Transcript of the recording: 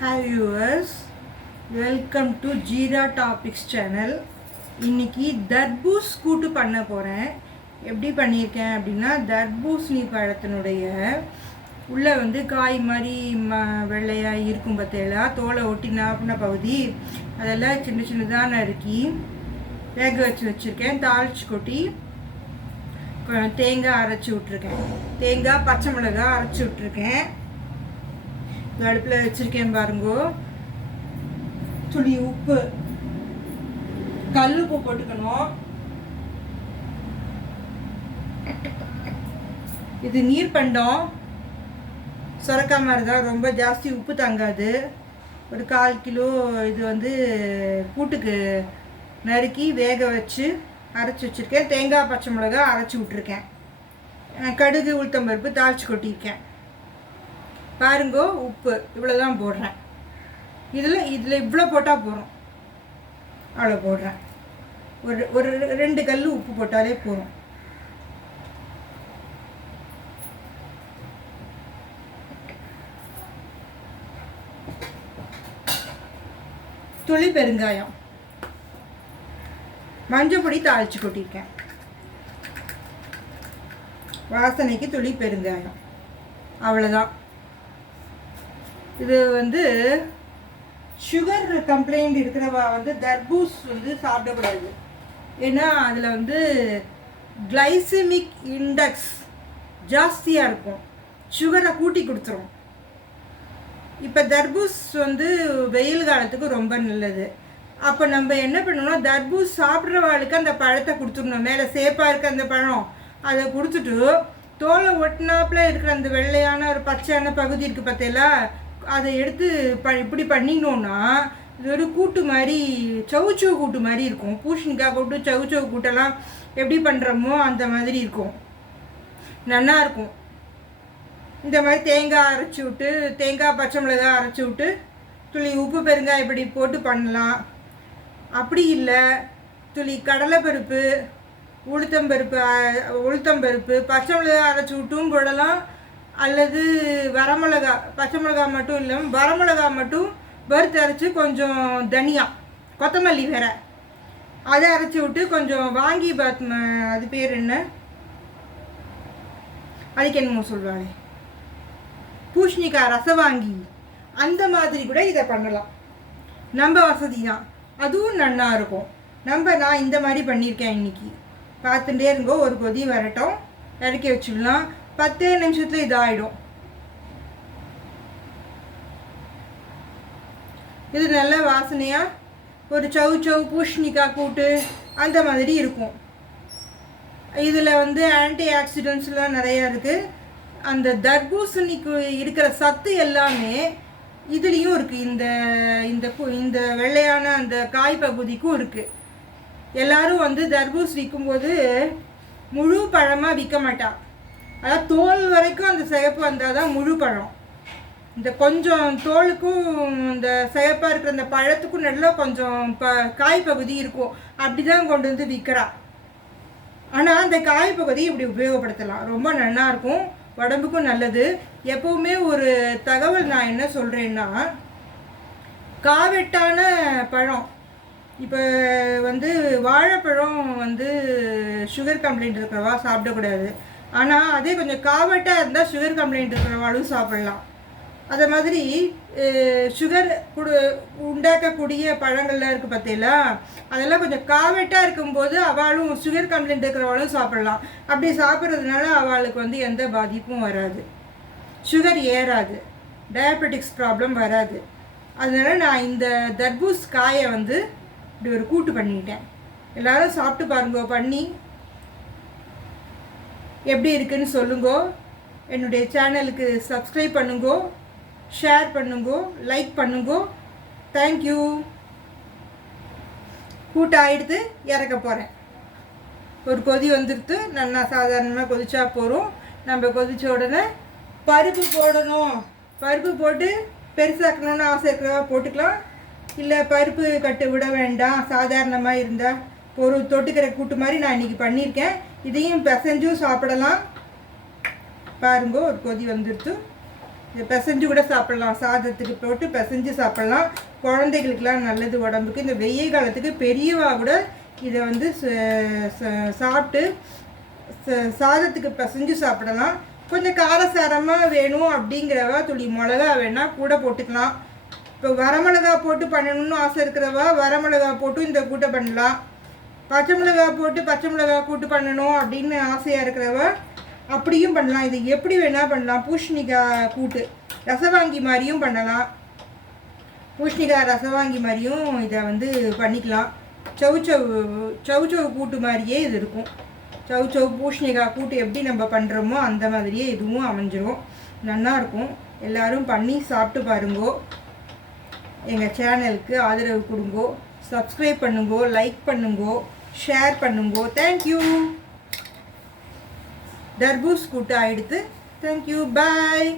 Hi viewers welcome to Jeera topics channel இன்னைக்கு தர்பூஸ் கூட்டு பண்ண போகிறேன் எப்படி பண்ணியிருக்கேன் அப்படின்னா தர்பூசணி பழத்தினுடைய உள்ளே வந்து காய் மாதிரி ம வெள்ளையாக இருக்கும் பார்த்தேலா தோலை ஒட்டி நாப்பின பகுதி. அதெல்லாம் சின்ன சின்னதாக நறுக்கி வேக வச்சு வச்சுருக்கேன். தாளிச்சு கொட்டி கொ- தேங்காய் அரைச்சி விட்ருக்கேன் தேங்காய் பச்சை மிளகாய் அரைச்சி விட்ருக்கேன் இந்த அடுப்பில் வச்சுருக்கேன் பாருங்கோ. துளி உப்பு. கல் உப்பு போட்டுக்கணும். இது நீர் பண்டம் சுரக்கா மாதிரி தான் ரொம்ப ஜாஸ்தி உப்பு தாங்காது. ஒரு கால் கிலோ இது வந்து கூட்டுக்கு நறுக்கி வேக வச்சு அரைச்சி வச்சுருக்கேன். தேங்காய் பச்சை மிளகாய் அரைச்சி விட்ருக்கேன் கடுகு உளுத்தம்பருப்பு தாளித்து கொட்டியிருக்கேன். பாருங்கோ உப்பு. இவ்வளோ தான் போடுறேன். இதில் இதில் இவ்வளோ போட்டால் போதும். அவ்வளோ போடுறேன். ஒரு ஒரு ரெண்டு கல் உப்பு போட்டாலே போதும். துளி பெருங்காயம். மஞ்சள் பொடி தாளிச்சு கொட்டியிருக்கேன். வாசனைக்கு துளி பெருங்காயம். அவ்வளோதான் இது வந்து சுகர் கம்ப்ளைண்ட் இருக்கிறவா வந்து தர்பூஸ் வந்து சாப்பிடக்கூடாது. ஏன்னா அதில் வந்து கிளைசிமிக் இண்டெக்ஸ் ஜாஸ்தியாக இருக்கும். சுகரை கூட்டி கொடுத்துரும். இப்போ தர்பூஸ் வந்து வெயில் காலத்துக்கு ரொம்ப நல்லது. அப்போ நம்ம என்ன பண்ணணும்னா தர்பூஸ் சாப்பிட்றவாளுக்கு அந்த பழத்தை கொடுத்துடணும். மேலே சேப்பாக இருக்க அந்த பழம். அதை கொடுத்துட்டு தோலை ஒட்டினாப்புல இருக்கிற அந்த வெள்ளையான ஒரு பச்சையான பகுதி இருக்குது பார்த்தீங்களா அதை எடுத்து ப இப்படி பண்ணினோன்னா இது ஒரு கூட்டு மாதிரி சவுச்சவு கூட்டு மாதிரி இருக்கும். பூசணிக்காய் கூட்டு சவுச்சவு கூட்டெல்லாம் எப்படி பண்ணுறோமோ அந்த மாதிரி இருக்கும். நல்லா இருக்கும். இந்த மாதிரி தேங்காய் அரைச்சி விட்டு தேங்காய் பச்சை மிளகாய் அரைச்சி விட்டு துளி உப்பு பெருங்காய் இப்படி போட்டு பண்ணலாம். அப்படி இல்லை துளி கடலைப்பருப்பு உளுத்தம்பருப்பு உளுத்தம் உளுத்தம்பருப்பு பச்சை மிளகாய் அரைச்சி விட்டும் போடலாம். அல்லது வரமிளகா பச்சை மிளகாய் மட்டும் இல்லாமல் வரமிளகா மட்டும் வறுத்து அரைச்சி கொஞ்சம் தனியா கொத்தமல்லி வேற. அதை அரைச்சி விட்டு கொஞ்சம் வாங்கி பாத் அது பேர் என்ன? அதுக்கு என்னமோ சொல்லுவாளே பூஷணிக்காய் ரசவாங்கி அந்த மாதிரி கூட இதை பண்ணலாம். நம்ம வசதி தான். அதுவும் நல்லா இருக்கும். நம்ம நான் இந்த மாதிரி பண்ணியிருக்கேன் இன்னைக்கு. பார்த்துட்டே இருங்கோ ஒரு கொதி வரட்டும். இறக்கி வச்சிடலாம். பத்தே நிமிஷத்துல இதாகிடும் இது நல்ல வாசனையாக ஒரு சவு சவு பூஷ்ணிக்காய் கூட்டு அந்த மாதிரி இருக்கும். இதில் வந்து ஆன்டி ஆக்சிடென்ட்ஸ்லாம் நிறையா இருக்குது அந்த தர்பூசணிக்கு இருக்கிற சத்து எல்லாமே இதுலேயும் இருக்குது இந்த இந்த இந்த வெள்ளையான அந்த காய் பகுதிக்கும் இருக்குது எல்லாரும் வந்து தர்பூஸ் விற்கும்போது முழு பழமாக விற்க மாட்டா. அதாவது தோல் வரைக்கும் அந்த சிகப்பு வந்தால் தான் முழு பழம். இந்த கொஞ்சம் தோலுக்கும் இந்த சிகப்பாக இருக்கிற அந்த பழத்துக்கும் நல்லா கொஞ்சம் ப காய் பகுதி இருக்கும். அப்படி தான் கொண்டு வந்து விற்கிறா ஆனால் அந்த காய் பகுதி இப்படி உபயோகப்படுத்தலாம். ரொம்ப நல்லா இருக்கும். உடம்புக்கும் நல்லது. எப்போவுமே ஒரு தகவல் நான் என்ன சொல்கிறேன்னா காவெட்டான பழம். இப்போ வந்து வாழைப்பழம் வந்து சுகர் கம்ப்ளைண்ட் இருக்கிறவா சாப்பிடக்கூடாது. ஆனால் அதே கொஞ்சம் காமெட்டாக இருந்தால் சுகர் கம்ப்ளைண்ட் இருக்கிறவாலும் சாப்பிடலாம். அதை மாதிரி சுகர் குடு உண்டாக்கக்கூடிய பழங்கள்லாம் இருக்குது பார்த்தீங்களா அதெல்லாம் கொஞ்சம் காவெட்டாக இருக்கும்போது அவளும் சுகர் கம்ப்ளைண்ட் இருக்கிறவளும் சாப்பிடலாம். அப்படி சாப்பிட்றதுனால அவளுக்கு வந்து எந்த பாதிப்பும் வராது. சுகர் ஏறாது. டயபெட்டிக்ஸ் ப்ராப்ளம் வராது. அதனால் நான் இந்த தர்பூஸ் காயை வந்து இப்படி ஒரு கூட்டு பண்ணிட்டேன். எல்லாரும் சாப்பிட்டு பாருங்க பண்ணி எப்படி இருக்குன்னு சொல்லுங்கோ. என்னுடைய சேனலுக்கு சப்ஸ்கிரைப் பண்ணுங்கோ. ஷேர் பண்ணுங்கோ. லைக் பண்ணுங்க. தேங்க்யூ கூட்டம் ஆயிடுத்து இறக்க போகிறேன் ஒரு கொதி வந்துடுத்து நல்லா சாதாரணமாக கொதிச்சா போகிறோம் நம்ம கொதிச்ச உடனே பருப்பு போடணும். பருப்பு போட்டு பெருசாக்கணும்னு ஆசை இருக்கிறவா போட்டுக்கலாம். இல்லை பருப்பு கட்டு விட வேண்டாம். சாதாரணமாக இருந்தால் ஒரு தொட்டுக்கிற கூட்டு மாதிரி நான் இன்னைக்கு பண்ணியிருக்கேன். இதையும் பிசைஞ்சும் சாப்பிடலாம். பாருங்க ஒரு கொதி வந்துடுச்சு இதை பிசைஞ்சு கூட சாப்பிடலாம். சாதத்துக்கு போட்டு பிசைஞ்சு சாப்பிடலாம். குழந்தைகளுக்கெல்லாம் நல்லது உடம்புக்கு. இந்த வெயில் காலத்துக்கு பெரியவா கூட இதை வந்து ச- ச- சாப்பிட்டு ச- சாதத்துக்கு பிசைஞ்சு சாப்பிடலாம். கொஞ்சம் காரசாரமாக வேணும் அப்படிங்கிறவா துளி மிளகா வேணால் கூட போட்டுக்கலாம். இப்போ வரமிளகா போட்டு பண்ணணும்னு ஆசை இருக்கிறவா வரமிளகா போட்டு இந்த கூட்டை பண்ணலாம். பச்சை மிளகாய் போட்டு பச்சை மிளகாய் கூட்டு பண்ணணும் அப்படின்னு ஆசையாக இருக்கிறவ அப்படியும் பண்ணலாம். இது எப்படி வேணால் பண்ணலாம். பூஷணிக்காய் கூட்டு. ரசவாங்கி மாதிரியும் பண்ணலாம். பூஷணிக்காய் ரசவாங்கி மாதிரியும் இதை வந்து பண்ணிக்கலாம். சவுச்சவு சவுச்சவ் கூட்டு மாதிரியே இது இருக்கும். சவுச்சவ் பூஷணிக்காய் கூட்டு எப்படி நம்ம பண்ணுறோமோ அந்த மாதிரியே இதுவும் அமைஞ்சிரும். நல்லாயிருக்கும் எல்லோரும் பண்ணி சாப்பிட்டு பாருங்கோ. எங்கள் சேனலுக்கு ஆதரவு கொடுங்கோ. சப்ஸ்கிரைப் பண்ணுங்கோ. லைக் பண்ணுங்கோ. ஷேர் பண்ணுங்கோ தேங்க்யூ தர்பூஸ் கூட்டு எடுத்து தேங்க்யூ பாய்